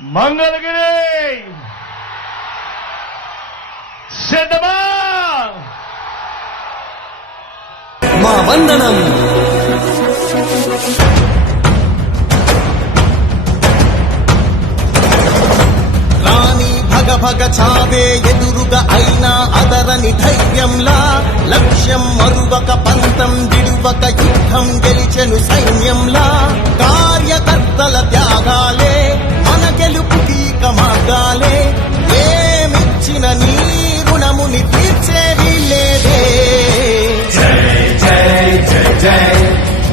మంగళగిరి సిద్ధమా? మా వందనం. రాణి భగ భగ చావే ఎదురుగా అయినా అదరని ధైర్యంలా, లక్ష్యం మరువక పంతం విడువక యుద్ధం గెలిచెను సైన్యంలా. కార్యకర్తల త్యాగాలే మన గెలుపుకీక మార్గాలే, ఏమిచ్చిన నీ రుణముని తీర్చేది లేదే. జై జై జై జై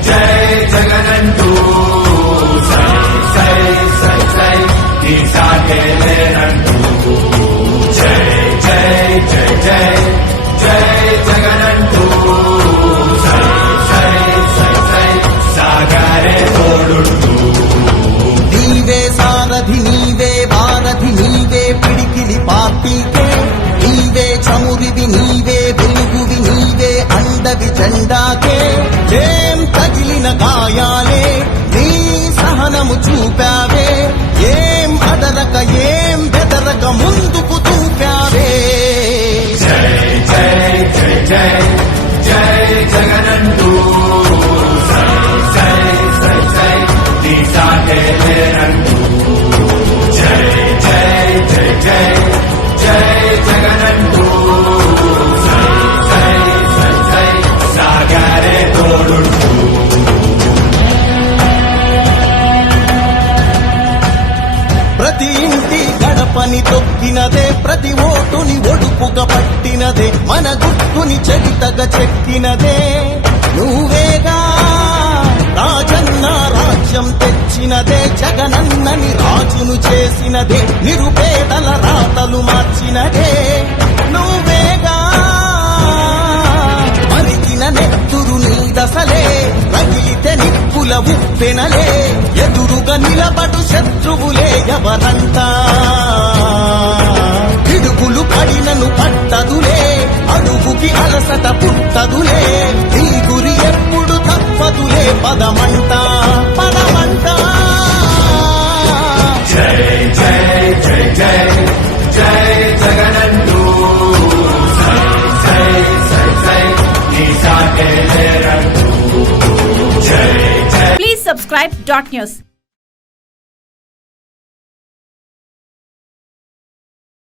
జై జగనంటూ సై సై సై సై ఈ సాగేలేనంటూ. జై జై జై జై జై జగనంటూ సై సై సై సై సాగరే తోడుంటూ. నీవే సారథి నీవే వారధి నీవే పిడికిలి పార్టీకే, నీవే చమురివి నీవే వెలుగువి నీవే అండవి జెండాకే. ఏం తగిలిన గాయాలే నీ సహనము చూపావే, ఏం అదరక ఏం బెదరక ముందుకు చూపావే. జై జై జై జై జై జగనంటూ సై సై సై సై ఈ సాగేలేనంటూ. జై జై జై జై జై జగనంటూ సై సై సై సై సాగరే తోడుంటూ. ప్రతి ఇంటి గడపని తొక్కినదే, ప్రతి ఓటుని ఒడుపుగా పట్టినదే, మన గుర్తుని చరితగా చెక్కినదే నువ్వేగా. రాజన్న రాజ్యం తెచ్చినదే, జగనన్నని రాజును చేసినదే, నిరుపేదల రాతలు మార్చినదే నువ్వేగా. మరిగిన నెత్తురు నీ దశలే, రగిలితే నిప్పుల ఉప్పెనలే, ఎదురుగా నిలబడు శత్రువులే ఎవరంతా. పిడుగులు పడినను పట్టదులే, అడుగుకి అలసట పుట్టదులే, నీ గురి ఎప్పుడు తప్పదులే, పదమంట పదమంట. జై జై జై జై జై జగనంటూ సై సై సై సై ఈ సాగేలేనంటూ. జై జై. Please subscribe .news.